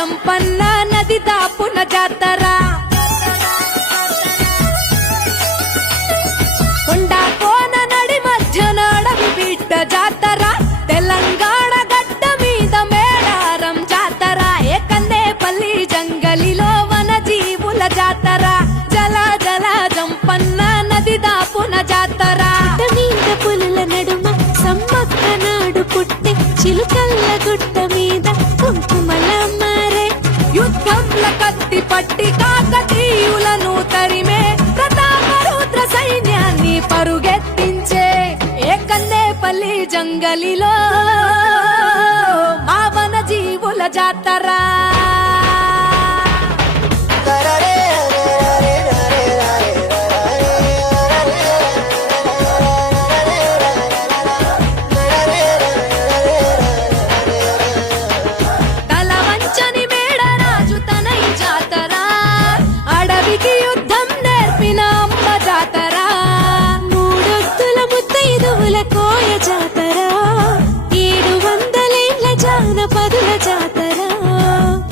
జంపన్న నది దాపున జాతర కొండా కోన నడి మధ్యన అడవి బిడ్డ జాతర తెలంగాణ గడ్డ మీద మేడారం జాతర ఏకన్నేపల్లి జంగలిలో వన జీవుల జాతర జల జల జంపన్న నది దాపున జాతర మీద పులుల నడుమ సమ్మక్క నాడు పుట్టే చిలుకల్ల గుట్ట మీద కుంకుమల మారే యుద్ధంల కత్తి పట్టి కాకతీయులను తరిమే ప్రతాపరుద్ర సైన్యాన్ని పరుగెత్తించే ఏకన్నేపల్లి జంగలిలో మా వన జీవుల జాతర కోయ జాతర 700 జానపదుల జాతర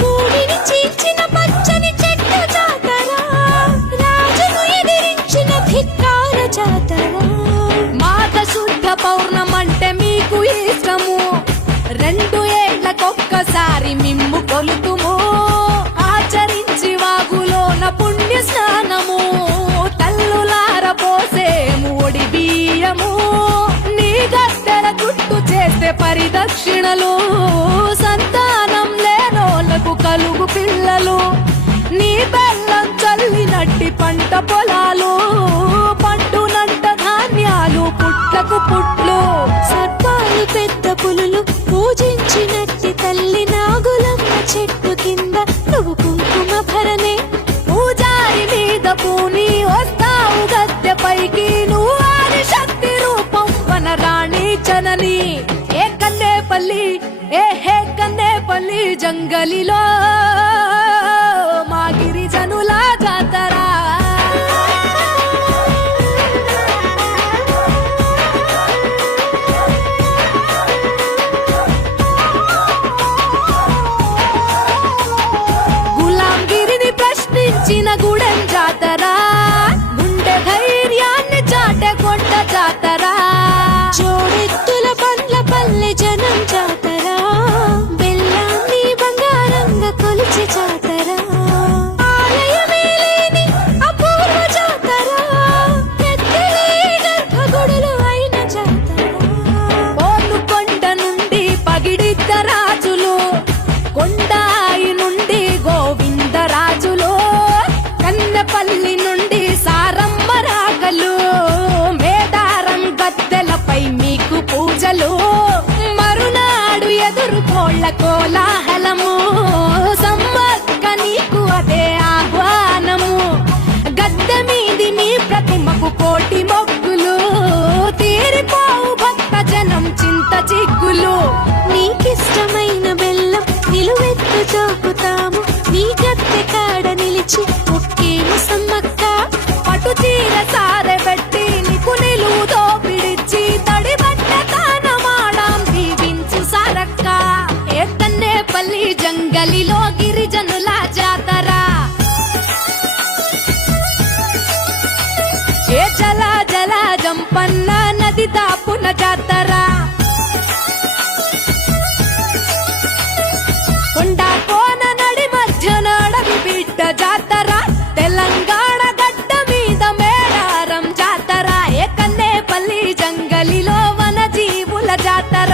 పూడిని చీల్చిన పచ్చని చెట్టు జాతర రాజును ఎదిరించిన ధిక్కార జాతర మాఘ శుద్ధ పౌర్ణమంటే మీకు ఇష్టము 2 ఏళ్లకొక్కసారి మిమ్ము కొలుతుము ఆచరించి వాగులోన పుణ్య స్నానము తల్లులార పోసేము ఒడి బియ్యము గద్దెల గుట్టు చేస్తే పరిదక్షిణలు సంతానం లేనోళ్లకు కలుగు పిల్లలు నీ బెల్లం చల్లినట్టి పంట పొలాలు పండునంట ధాన్యాలు పుట్లకు పుట్లు సర్పాలు పెద్ద పులులు పూజించినట్టి తల్లి నాగులమ్మ చెట్టు కింద నువ్వు కుంకుమ భరణే పూజారి మీద పూని వస్తావు గద్దె పైకి నువ్వు ఆది శక్తి రూపం వనరాణి జనని ఏకన్నేపల్లి జంగలిలో మా గిరిజనుల జాతర గులాంగిరిని ప్రశ్నించిన గుడెం జాతర గుండె ధైర్యాన్ని చాటే కొండ జాతర జోడెత్తుల బండ్ల పల్లె జనం జాతర బెల్లాన్ని బంగారంగా కొలిచి జాతర ఆలయమే లేని అపూర్వ జాతర పెద్దలే గర్భగుడులు అయిన జాతర కొండ నుండి పగిడిద్ద రాజులు కొండాయి నుండి గోవిందరాజులు కన్నెపల్లి నుండి సారమ్మ రాగలు మేడారం గద్దెలపై మీకు పూజలు మరునాడు ఎదుర్కోళ్ళ కోలాహలము సమ్మక్క నీకు అదే ఆహ్వానము గద్దె మీది నీ ప్రతిమకు కోటి మొక్కులు తీరిపోవు భక్త జనం చింత చిగ్గులు నీకిష్టమైన బెల్లం నిలువెత్తు చూపుతాము నీ గద్దె కాడ నిలిచి ఒక్కేము సమ్మక్క పటు చీర సారెబెట్టి నీకు నిలువుతో పిడిచి తడి బట్ట తానమాడాం దీవించు సారక్క ఏకన్నేపల్లి జంగలిలో గిరిజనుల జాతర ఏ జల జల జంపన్న నది దాపున జాతర కొండా కోన నడి మధ్యన అడవి బిడ్డ జాతర తెలంగాణ గడ్డ మీద మేడారం జాతర ఏకన్నేపల్లి జంగలిలో వన జీవుల జాతర